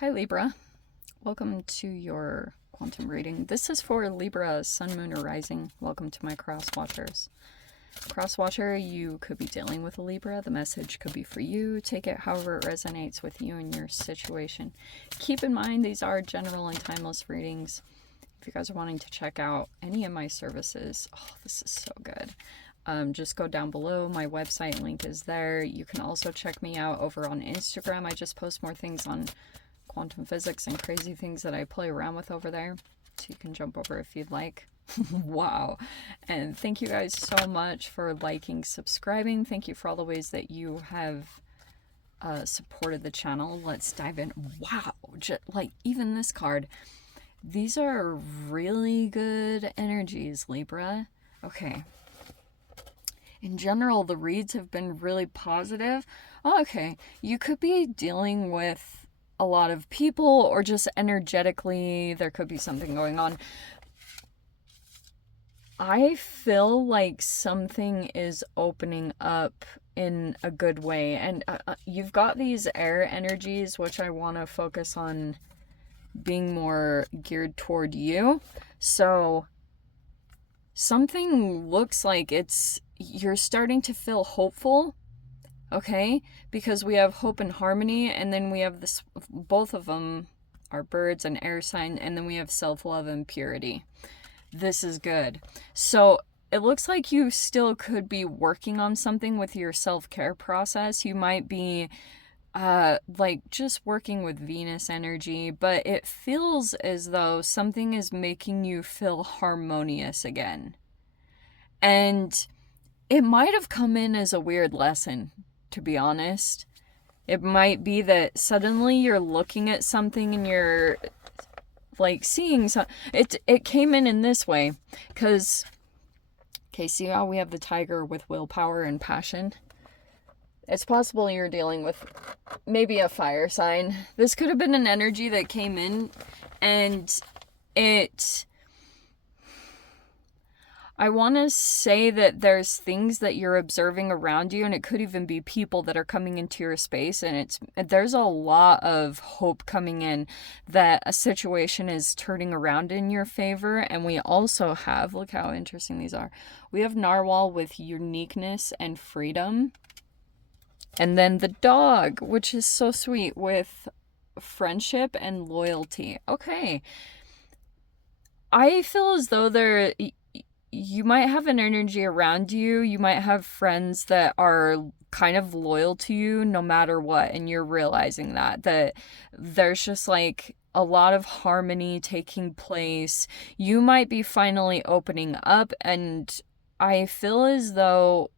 Hi Libra, welcome to your quantum reading. This is for Libra, Sun, Moon, or Rising. Welcome to my cross watchers. Cross watcher, you could be dealing with a Libra. The message could be for you. Take it however it resonates with you and your situation. Keep in mind these are general and timeless readings. If you guys are wanting to check out any of my services, oh, this is so good. Just go down below. My website link is there. You can also check me out over on Instagram. I just post more things on quantum physics and crazy things that I play around with over there. So you can jump over if you'd like. Wow. And thank you guys so much for liking, subscribing. Thank you for all the ways that you have supported the channel. Let's dive in. Wow. Like even this card. These are really good energies, Libra. Okay. In general, the reads have been really positive. Oh, okay. You could be dealing with a lot of people, or just energetically there could be something going on. I feel like something is opening up in a good way, and you've got these air energies, which I want to focus on being more geared toward you. So something looks like you're starting to feel hopeful. Okay, because we have hope and harmony, and then we have this, both of them are birds and air sign, and then we have self-love and purity. This is good. So it looks like you still could be working on something with your self-care process. You might be like just working with Venus energy, but it feels as though something is making you feel harmonious again. And it might have come in as a weird lesson, to be honest. It might be that suddenly you're looking at something and you're like seeing some. It came in this way because, okay, see how we have the tiger with willpower and passion? It's possible you're dealing with maybe a fire sign. This could have been an energy that came in, and I want to say that there's things that you're observing around you, and it could even be people that are coming into your space, and there's a lot of hope coming in that a situation is turning around in your favor. And we also have, look how interesting these are. We have narwhal with uniqueness and freedom. And then the dog, which is so sweet, with friendship and loyalty. Okay. I feel as though you might have an energy around you. You might have friends that are kind of loyal to you no matter what. And you're realizing that there's just like a lot of harmony taking place. You might be finally opening up. And I feel as though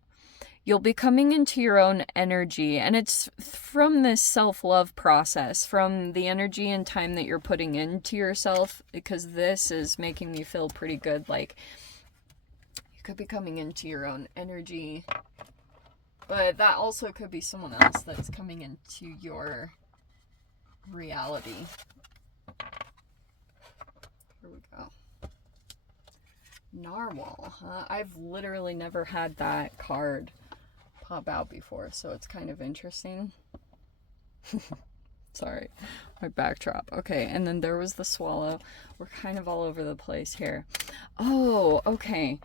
you'll be coming into your own energy. And it's from this self-love process, from the energy and time that you're putting into yourself, because this is making me feel pretty good. Like, could be coming into your own energy, but that also could be someone else that's coming into your reality. Here we go. Narwhal, huh? I've literally never had that card pop out before, so it's kind of interesting. Sorry, my backdrop. Okay, and then there was the swallow. We're kind of all over the place here. Oh, okay.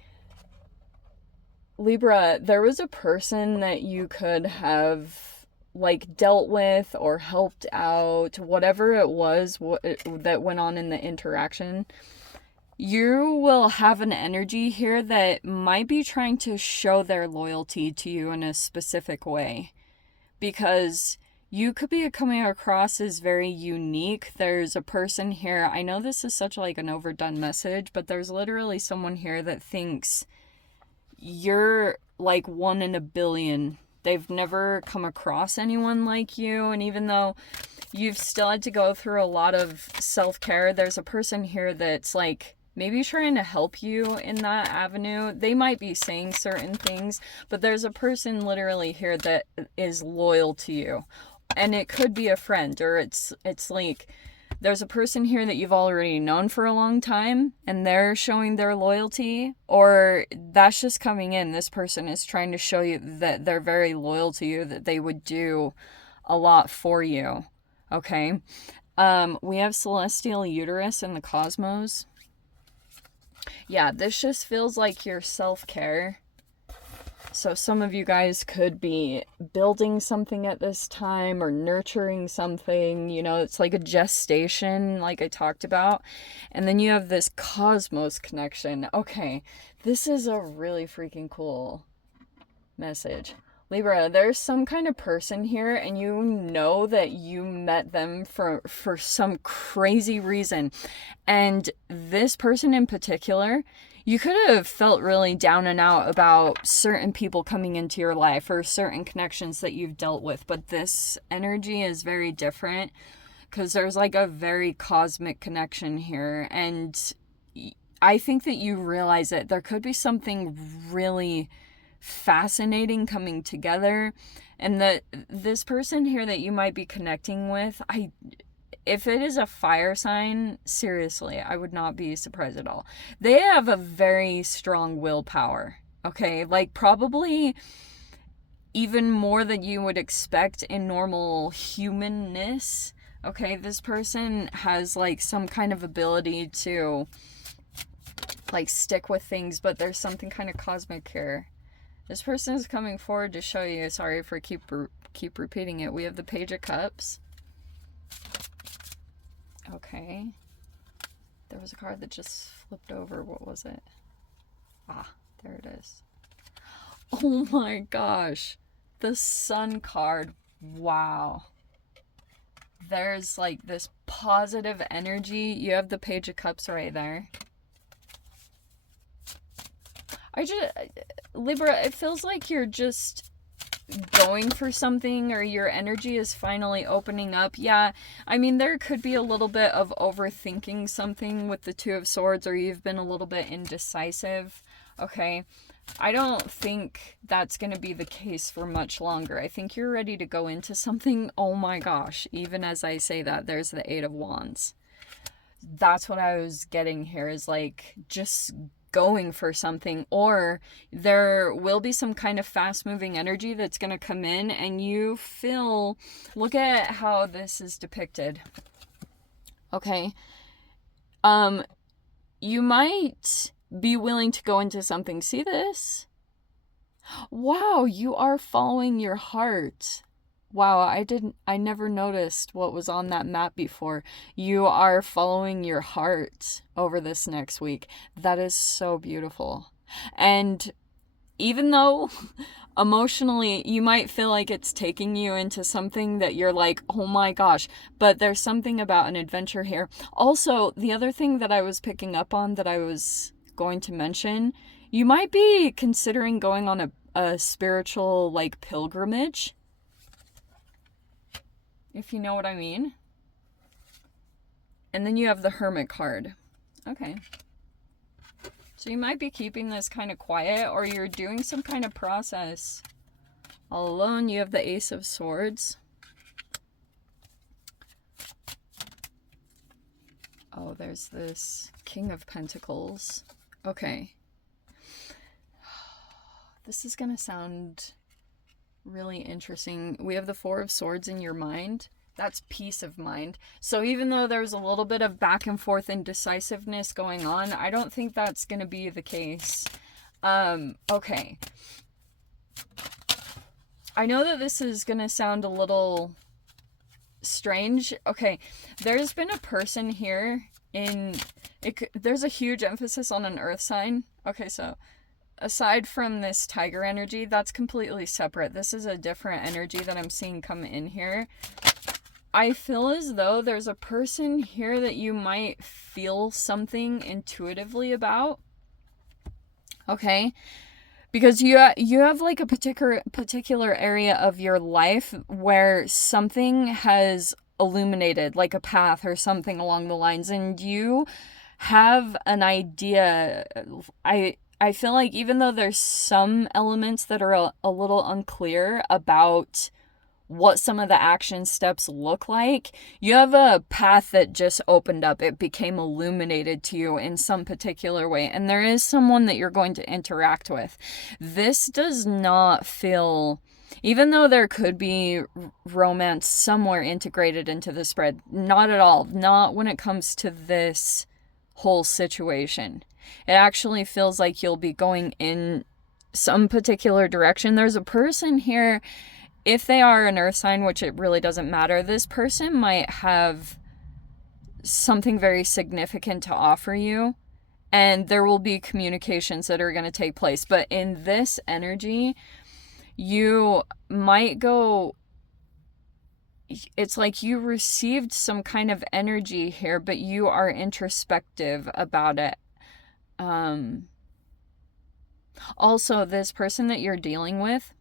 Libra, there was a person that you could have like dealt with or helped out, whatever it was that went on in the interaction. You will have an energy here that might be trying to show their loyalty to you in a specific way, because you could be coming across as very unique. There's a person here, I know this is such like an overdone message, but there's literally someone here that thinks you're like one in a billion. They've never come across anyone like you, and even though you've still had to go through a lot of self-care, there's a person here that's like maybe trying to help you in that avenue. They might be saying certain things, but there's a person literally here that is loyal to you, and it could be a friend, or it's like there's a person here that you've already known for a long time and they're showing their loyalty, or that's just coming in. This person is trying to show you that they're very loyal to you, that they would do a lot for you. Okay. We have celestial uterus in the cosmos. Yeah, this just feels like your self-care. So some of you guys could be building something at this time or nurturing something. You know, it's like a gestation, like I talked about. And then you have this cosmos connection. Okay, this is a really freaking cool message. Libra, there's some kind of person here, and you know that you met them for some crazy reason. And this person in particular, you could have felt really down and out about certain people coming into your life or certain connections that you've dealt with. But this energy is very different because there's like a very cosmic connection here. And I think that you realize that there could be something really fascinating coming together, and that this person here that you might be connecting with, if it is a fire sign, seriously, I would not be surprised at all. They have a very strong willpower, okay? Like probably even more than you would expect in normal humanness, okay? This person has like some kind of ability to like stick with things, but there's something kind of cosmic here. This person is coming forward to show you. Sorry for keep repeating it. We have the Page of Cups. Okay. There was a card that just flipped over. What was it? Ah, there it is. Oh my gosh. The Sun card. Wow. There's like this positive energy. You have the Page of Cups right there. Libra, it feels like you're just going for something, or your energy is finally opening up. Yeah, I mean, there could be a little bit of overthinking something with the Two of Swords, or you've been a little bit indecisive, okay? I don't think that's going to be the case for much longer. I think you're ready to go into something. Oh my gosh, even as I say that, there's the Eight of Wands. That's what I was getting here, is like just going for something, or there will be some kind of fast moving energy that's going to come in, and you feel, look at how this is depicted, okay? You might be willing to go into something. See this? Wow, you are following your heart. Wow, I never noticed what was on that map before. You are following your heart over this next week. That is so beautiful. And even though emotionally you might feel like it's taking you into something that you're like, oh my gosh, but there's something about an adventure here. Also, the other thing that I was picking up on that I was going to mention, you might be considering going on a spiritual like pilgrimage, if you know what I mean. And then you have the Hermit card. Okay. So you might be keeping this kind of quiet, or you're doing some kind of process all alone. You have the Ace of Swords. Oh, there's this King of Pentacles. Okay. This is going to sound really interesting. We have the Four of Swords in your mind. That's peace of mind. So even though there's a little bit of back and forth indecisiveness going on, I don't think that's going to be the case. Okay. I know that this is going to sound a little strange. Okay. There's been a person here there's a huge emphasis on an earth sign. Okay, so aside from this tiger energy, that's completely separate. This is a different energy that I'm seeing come in here. I feel as though there's a person here that you might feel something intuitively about. Okay? Because you have like a particular area of your life where something has illuminated, like a path or something along the lines, and you have an idea. I feel like even though there's some elements that are a little unclear about what some of the action steps look like, you have a path that just opened up. It became illuminated to you in some particular way, and there is someone that you're going to interact with. This does not feel Even though there could be romance somewhere integrated into the spread, not at all. Not when it comes to this whole situation. It actually feels like you'll be going in some particular direction. There's a person here, if they are an earth sign, which it really doesn't matter, this person might have something very significant to offer you, and there will be communications that are going to take place. But in this energy, you might go, it's like you received some kind of energy here, but you are introspective about it. Also, this person that you're dealing with,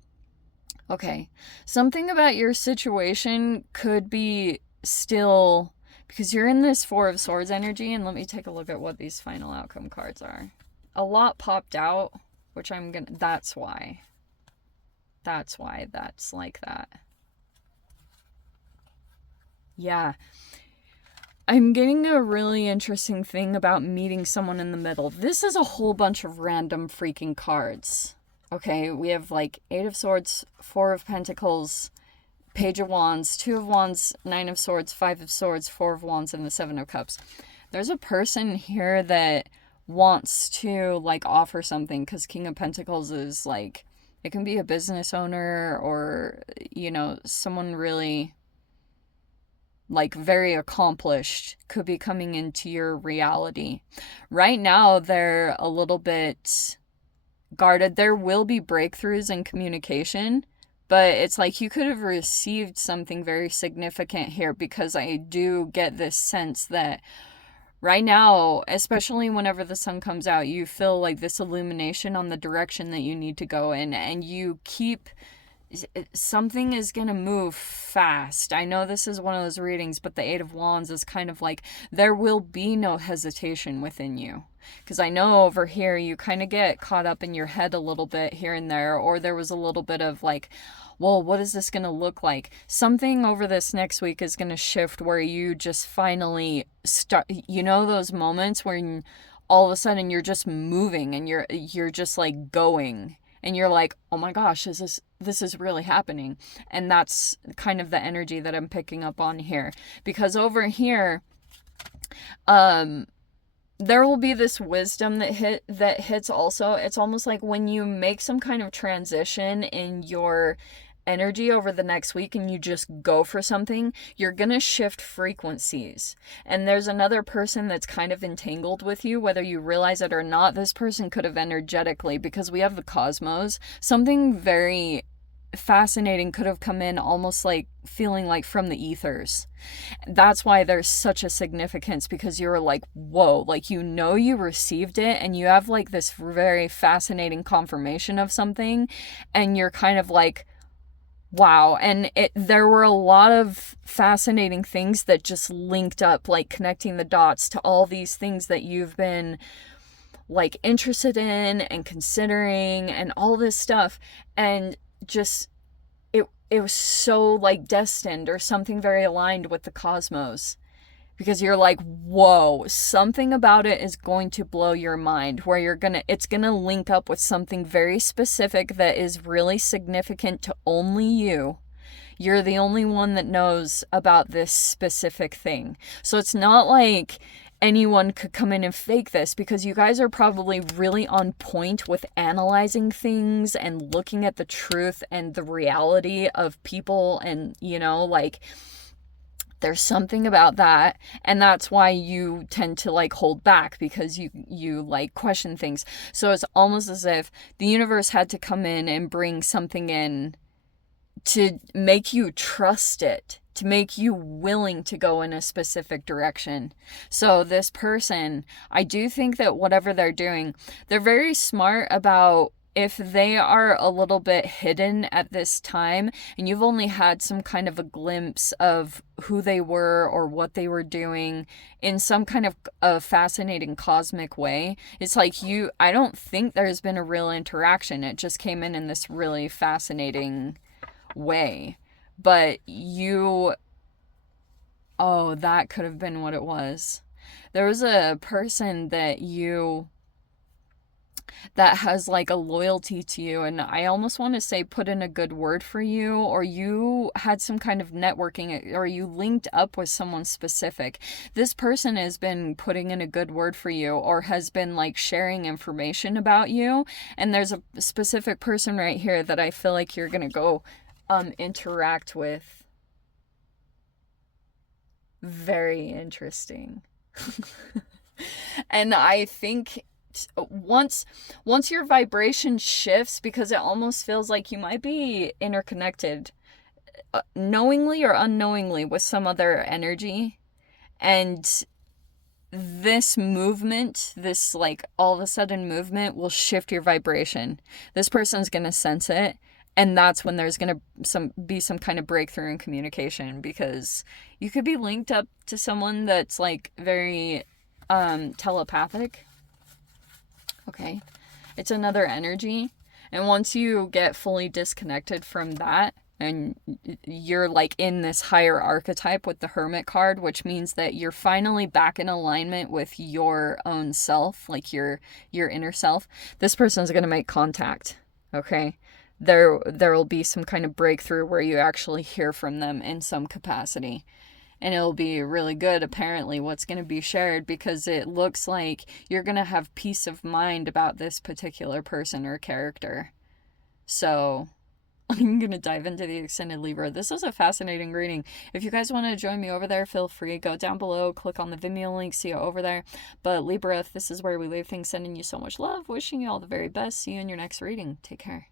okay, something about your situation could be still, because you're in this Four of Swords energy, and let me take a look at what these final outcome cards are. A lot popped out, which that's why that's like that. Yeah. I'm getting a really interesting thing about meeting someone in the middle. This is a whole bunch of random freaking cards. Okay, we have like 8 of Swords, 4 of Pentacles, Page of Wands, 2 of Wands, 9 of Swords, 5 of Swords, 4 of Wands, and the 7 of Cups. There's a person here that wants to like offer something, because King of Pentacles is like, it can be a business owner or, you know, someone really like very accomplished could be coming into your reality. Right now, they're a little bit guarded. There will be breakthroughs in communication, but it's like you could have received something very significant here, because I do get this sense that right now, especially whenever the sun comes out, you feel like this illumination on the direction that you need to go in, and you keep, something is going to move fast. I know this is one of those readings, but the 8 of Wands is kind of like there will be no hesitation within you. Because I know over here you kind of get caught up in your head a little bit here and there, or there was a little bit of like, well, what is this going to look like? Something over this next week is going to shift where you just finally start, you know, those moments where all of a sudden you're just moving and you're just like going, and you're like, oh my gosh, this is really happening. And that's kind of the energy that I'm picking up on here. Because over here, there will be this wisdom that hits also. It's almost like when you make some kind of transition in your energy over the next week and you just go for something, you're gonna shift frequencies. And there's another person that's kind of entangled with you, whether you realize it or not. This person could have energetically, because we have the cosmos, something very fascinating could have come in, almost like feeling like from the ethers. That's why there's such a significance, because you're like, whoa, like, you know, you received it and you have like this very fascinating confirmation of something, and you're kind of like, wow. And there were a lot of fascinating things that just linked up, like connecting the dots to all these things that you've been like interested in and considering and all this stuff. And just, it was so like destined, or something very aligned with the cosmos, because you're like, whoa, something about it is going to blow your mind, where it's gonna link up with something very specific that is really significant to only you. You're the only one that knows about this specific thing. So it's not like anyone could come in and fake this, because you guys are probably really on point with analyzing things and looking at the truth and the reality of people, and, you know, like, there's something about that, and that's why you tend to like hold back, because you like question things. So it's almost as if the universe had to come in and bring something in to make you trust it, to make you willing to go in a specific direction. So this person, I do think that whatever they're doing, they're very smart about, if they are a little bit hidden at this time and you've only had some kind of a glimpse of who they were or what they were doing in some kind of a fascinating cosmic way, it's like I don't think there's been a real interaction. It just came in this really fascinating way. But that could have been what it was. There was a person that that has like a loyalty to you, and I almost want to say put in a good word for you, or you had some kind of networking, or you linked up with someone specific. This person has been putting in a good word for you, or has been like sharing information about you, and there's a specific person right here that I feel like you're gonna go interact with. Very interesting. And I think once your vibration shifts, because it almost feels like you might be interconnected knowingly or unknowingly with some other energy, and this movement, this like all of a sudden movement, will shift your vibration. This person's gonna sense it, and that's when there's gonna be some kind of breakthrough in communication, because you could be linked up to someone that's like very telepathic. Okay, it's another energy, and once you get fully disconnected from that, and you're like in this higher archetype with the Hermit card, which means that you're finally back in alignment with your own self, like your inner self, this person's going to make contact. Okay, there will be some kind of breakthrough where you actually hear from them in some capacity. And it'll be really good, apparently, what's going to be shared, because it looks like you're going to have peace of mind about this particular person or character. So I'm going to dive into the extended Libra. This is a fascinating reading. If you guys want to join me over there, feel free. Go down below, click on the Vimeo link, see you over there. But Libra, if this is where we leave things, sending you so much love, wishing you all the very best. See you in your next reading. Take care.